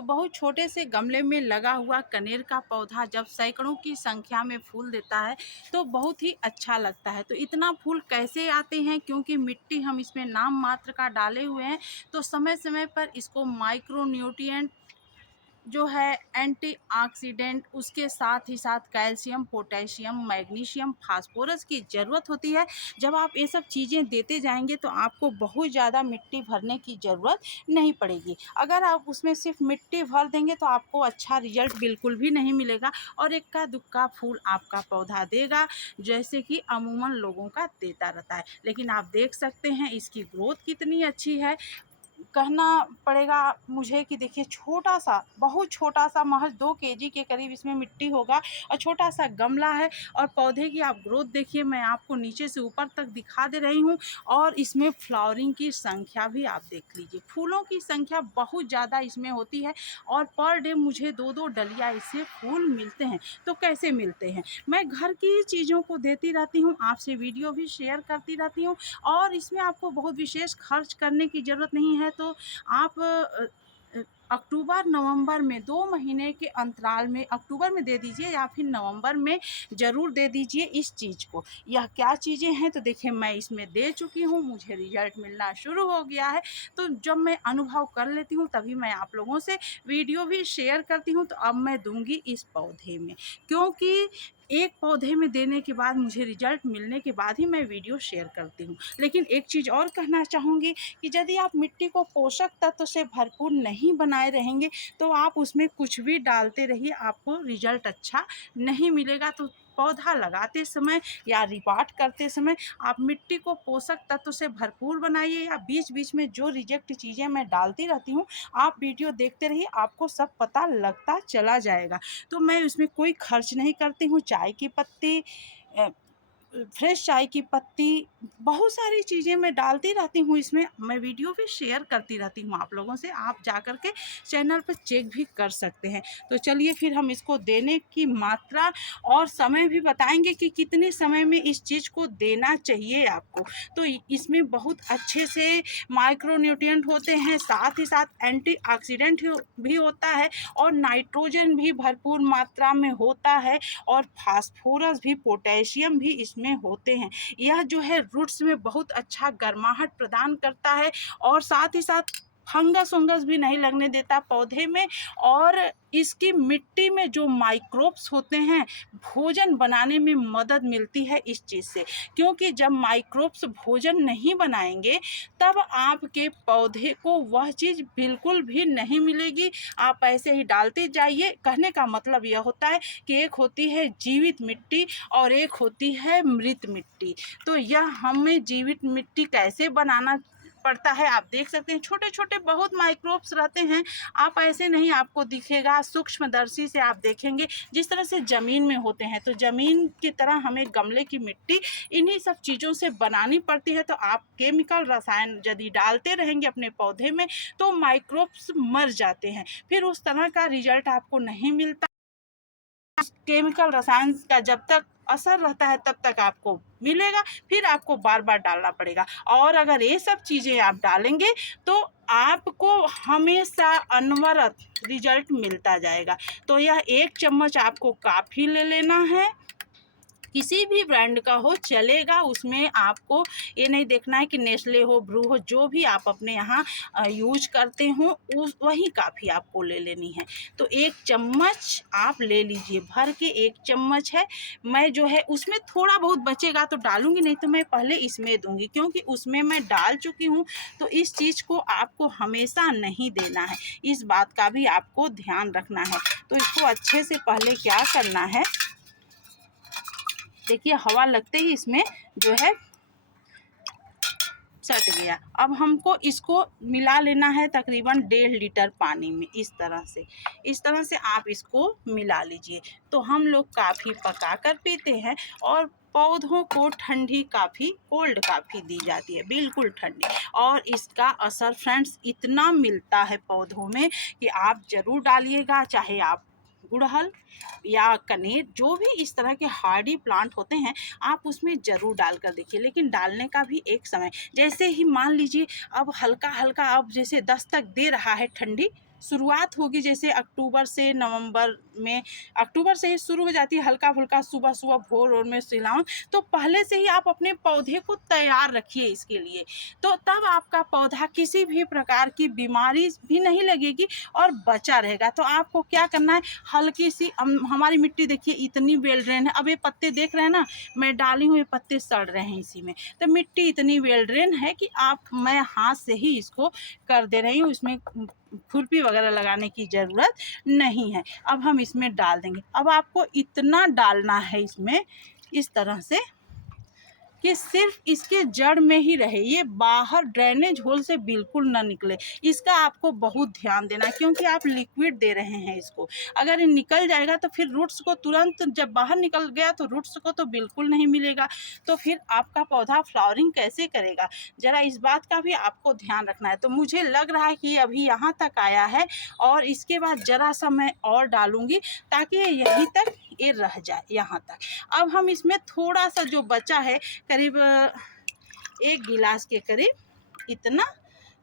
तो बहुत छोटे से गमले में लगा हुआ कनेर का पौधा जब सैकड़ों की संख्या में फूल देता है तो बहुत ही अच्छा लगता है। तो इतना फूल कैसे आते हैं, क्योंकि मिट्टी हम इसमें नाम मात्र का डाले हुए हैं। तो समय समय पर इसको माइक्रो न्यूट्रिएंट जो है, एंटीऑक्सीडेंट, उसके साथ ही साथ कैल्शियम, पोटेशियम, मैग्नीशियम, फास्फोरस की ज़रूरत होती है। जब आप ये सब चीज़ें देते जाएंगे तो आपको बहुत ज़्यादा मिट्टी भरने की ज़रूरत नहीं पड़ेगी। अगर आप उसमें सिर्फ मिट्टी भर देंगे तो आपको अच्छा रिजल्ट बिल्कुल भी नहीं मिलेगा और इक्का दुक्का फूल आपका पौधा देगा, जैसे कि अमूमन लोगों का देता रहता है। लेकिन आप देख सकते हैं इसकी ग्रोथ कितनी अच्छी है। कहना पड़ेगा मुझे कि देखिए, छोटा सा, बहुत छोटा सा, महज 2 केजी के करीब इसमें मिट्टी होगा और छोटा सा गमला है। और पौधे की आप ग्रोथ देखिए, मैं आपको नीचे से ऊपर तक दिखा दे रही हूँ। और इसमें फ्लावरिंग की संख्या भी आप देख लीजिए, फूलों की संख्या बहुत ज़्यादा इसमें होती है। और पर डे मुझे 2-2 डलिया इससे फूल मिलते हैं। तो कैसे मिलते हैं, मैं घर की चीज़ों को देती रहती हूँ, आपसे वीडियो भी शेयर करती रहती हूँ। और इसमें आपको बहुत विशेष खर्च करने की ज़रूरत नहीं है। तो आप अक्टूबर नवंबर में 2 महीने के अंतराल में, अक्टूबर में दे दीजिए या फिर नवंबर में ज़रूर दे दीजिए इस चीज़ को। यह क्या चीज़ें हैं, तो देखिए मैं इसमें दे चुकी हूँ, मुझे रिजल्ट मिलना शुरू हो गया है। तो जब मैं अनुभव कर लेती हूँ तभी मैं आप लोगों से वीडियो भी शेयर करती हूँ। तो अब मैं दूंगी इस पौधे में, क्योंकि एक पौधे में देने के बाद मुझे रिजल्ट मिलने के बाद ही मैं वीडियो शेयर करती हूँ। लेकिन एक चीज़ और कहना चाहूँगी कि यदि आप मिट्टी को पोषक तत्व से भरपूर नहीं बनाए रहेंगे तो आप उसमें कुछ भी डालते रहिए, आपको रिजल्ट अच्छा नहीं मिलेगा। तो पौधा लगाते समय या रिपार्ट करते समय आप मिट्टी को पोषक तत्व से भरपूर बनाइए, या बीच बीच में जो रिजेक्ट चीज़ें मैं डालती रहती हूँ आप वीडियो देखते रहिए, आपको सब पता लगता चला जाएगा। तो मैं उसमें कोई खर्च नहीं करती हूँ। चाय की पत्ती, फ्रेश चाय की पत्ती, बहुत सारी चीज़ें मैं डालती रहती हूँ इसमें। मैं वीडियो भी शेयर करती रहती हूँ आप लोगों से, आप जा कर के चैनल पर चेक भी कर सकते हैं। तो चलिए फिर हम इसको देने की मात्रा और समय भी बताएंगे कि कितने समय में इस चीज़ को देना चाहिए आपको। तो इसमें बहुत अच्छे से माइक्रो न्यूट्रिएंट होते हैं, साथ ही साथ एंटीऑक्सीडेंट भी होता है और नाइट्रोजन भी भरपूर मात्रा में होता है और फास्फोरस भी, पोटेशियम भी इसमें होते हैं। यह जो है रूट्स में बहुत अच्छा गर्माहट प्रदान करता है और साथ ही साथ फंगस वंगस भी नहीं लगने देता पौधे में। और इसकी मिट्टी में जो माइक्रोब्स होते हैं, भोजन बनाने में मदद मिलती है इस चीज़ से, क्योंकि जब माइक्रोब्स भोजन नहीं बनाएंगे तब आपके पौधे को वह चीज़ बिल्कुल भी नहीं मिलेगी। आप ऐसे ही डालते जाइए। कहने का मतलब यह होता है कि एक होती है जीवित मिट्टी और एक होती है मृत मिट्टी। तो यह हमें जीवित मिट्टी कैसे बनाना पड़ता है आप देख सकते हैं, छोटे छोटे बहुत माइक्रोब्स रहते हैं। आप ऐसे नहीं आपको दिखेगा, सूक्ष्मदर्शी से आप देखेंगे जिस तरह से ज़मीन में होते हैं। तो ज़मीन की तरह हमें गमले की मिट्टी इन्हीं सब चीज़ों से बनानी पड़ती है। तो आप केमिकल रसायन यदि डालते रहेंगे अपने पौधे में तो माइक्रोब्स मर जाते हैं, फिर उस तरह का रिजल्ट आपको नहीं मिलता। केमिकल रसायन का जब तक असर रहता है तब तक आपको मिलेगा, फिर आपको बार बार डालना पड़ेगा। और अगर ये सब चीज़ें आप डालेंगे तो आपको हमेशा अनवरत रिजल्ट मिलता जाएगा। तो यह 1 चम्मच आपको काफ़ी ले लेना है, किसी भी ब्रांड का हो चलेगा। उसमें आपको ये नहीं देखना है कि नेस्ले हो, ब्रू हो, जो भी आप अपने यहाँ यूज करते हो उस वही काफ़ी आपको ले लेनी है। तो 1 चम्मच आप ले लीजिए, भर के 1 चम्मच है। मैं जो है उसमें थोड़ा बहुत बचेगा तो डालूंगी, नहीं तो मैं पहले इसमें दूंगी, क्योंकि उसमें मैं डाल चुकी हूँ। तो इस चीज़ को आपको हमेशा नहीं देना है, इस बात का भी आपको ध्यान रखना है। तो इसको अच्छे से पहले क्या करना है, देखिए हवा लगते ही इसमें जो है सट गया। अब हमको इसको मिला लेना है तकरीबन 1.5 लीटर पानी में। इस तरह से आप इसको मिला लीजिए। तो हम लोग काफ़ी पका कर पीते हैं और पौधों को ठंडी काफ़ी, कोल्ड काफ़ी दी जाती है, बिल्कुल ठंडी। और इसका असर फ्रेंड्स इतना मिलता है पौधों में कि आप ज़रूर डालिएगा, चाहे आप गुड़हल या कनेर, जो भी इस तरह के हार्डी प्लांट होते हैं आप उसमें ज़रूर डाल कर देखिए। लेकिन डालने का भी एक समय, जैसे ही मान लीजिए अब हल्का हल्का अब जैसे दस्तक दे रहा है ठंडी, शुरुआत होगी, जैसे अक्टूबर से नवंबर में, अक्टूबर से ही शुरू हो जाती है हल्का फुल्का सुबह सुबह भोर और में सिलावन, तो पहले से ही आप अपने पौधे को तैयार रखिए इसके लिए। तो तब आपका पौधा किसी भी प्रकार की बीमारी भी नहीं लगेगी और बचा रहेगा। तो आपको क्या करना है, हल्की सी हमारी मिट्टी देखिए इतनी वेल ड्रेन है। अब ये पत्ते देख रहे हैं ना, मैं डाली हूँ, ये पत्ते सड़ रहे हैं इसी में। तो मिट्टी इतनी वेल ड्रेन है कि मैं हाथ से ही इसको कर दे रही हूँ, इसमें खुरपी वगैरह लगाने की ज़रूरत नहीं है। अब हम इसमें डाल देंगे। अब आपको इतना डालना है इसमें, इस तरह से कि सिर्फ इसके जड़ में ही रहे, ये बाहर ड्रेनेज होल से बिल्कुल ना निकले। इसका आपको बहुत ध्यान देना है, क्योंकि आप लिक्विड दे रहे हैं इसको। अगर ये निकल जाएगा तो फिर रूट्स को तुरंत, जब बाहर निकल गया तो रूट्स को तो बिल्कुल नहीं मिलेगा, तो फिर आपका पौधा फ्लावरिंग कैसे करेगा। ज़रा इस बात का भी आपको ध्यान रखना है। तो मुझे लग रहा है कि अभी यहाँ तक आया है, और इसके बाद ज़रा सा मैं और डालूँगी ताकि यहीं तक ये रह जाए, यहाँ तक। अब हम इसमें थोड़ा सा जो बचा है, करीब 1 गिलास के करीब इतना,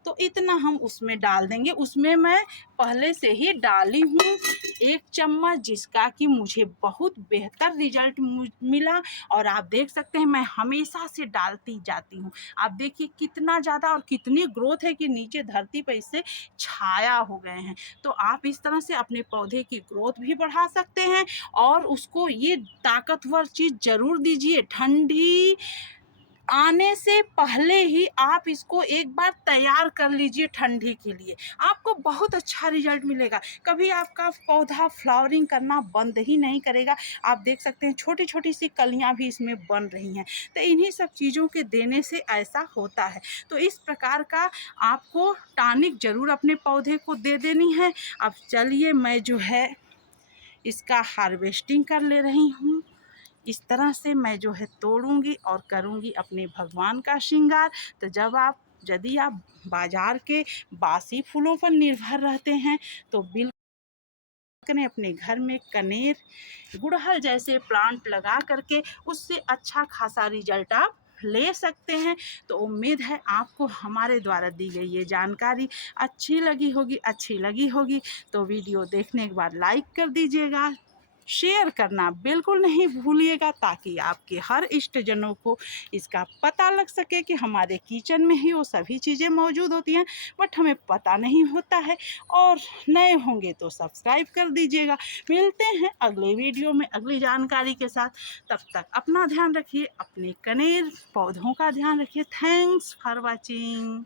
तो इतना हम उसमें डाल देंगे। उसमें मैं पहले से ही डाली हूँ 1 चम्मच, जिसका कि मुझे बहुत बेहतर रिजल्ट मिला। और आप देख सकते हैं मैं हमेशा से डालती जाती हूँ। आप देखिए कितना ज़्यादा और कितनी ग्रोथ है कि नीचे धरती पर इससे छाया हो गए हैं। तो आप इस तरह से अपने पौधे की ग्रोथ भी बढ़ा सकते हैं, और उसको ये ताकतवर चीज़ ज़रूर दीजिए। ठंडी आने से पहले ही आप इसको एक बार तैयार कर लीजिए ठंडी के लिए, आपको बहुत अच्छा रिजल्ट मिलेगा। कभी आपका पौधा फ्लावरिंग करना बंद ही नहीं करेगा। आप देख सकते हैं छोटी छोटी सी कलियां भी इसमें बन रही हैं। तो इन्हीं सब चीज़ों के देने से ऐसा होता है। तो इस प्रकार का आपको टॉनिक ज़रूर अपने पौधे को दे देनी है। अब चलिए मैं जो है इसका हार्वेस्टिंग कर ले रही हूँ। इस तरह से मैं जो है तोड़ूंगी और करूंगी अपने भगवान का श्रृंगार। तो यदि आप बाजार के बासी फूलों पर निर्भर रहते हैं तो बिल्कुल अपने घर में कनेर, गुड़हल जैसे प्लांट लगा करके उससे अच्छा खासा रिजल्ट आप ले सकते हैं। तो उम्मीद है आपको हमारे द्वारा दी गई ये जानकारी अच्छी लगी होगी। तो वीडियो देखने के बाद लाइक कर दीजिएगा, शेयर करना बिल्कुल नहीं भूलिएगा, ताकि आपके हर इष्टजनों को इसका पता लग सके कि हमारे किचन में ही वो सभी चीज़ें मौजूद होती हैं, बट हमें पता नहीं होता है। और नए होंगे तो सब्सक्राइब कर दीजिएगा। मिलते हैं अगले वीडियो में अगली जानकारी के साथ। तब तक अपना ध्यान रखिए, अपने कनेर पौधों का ध्यान रखिए। Thanks for watching.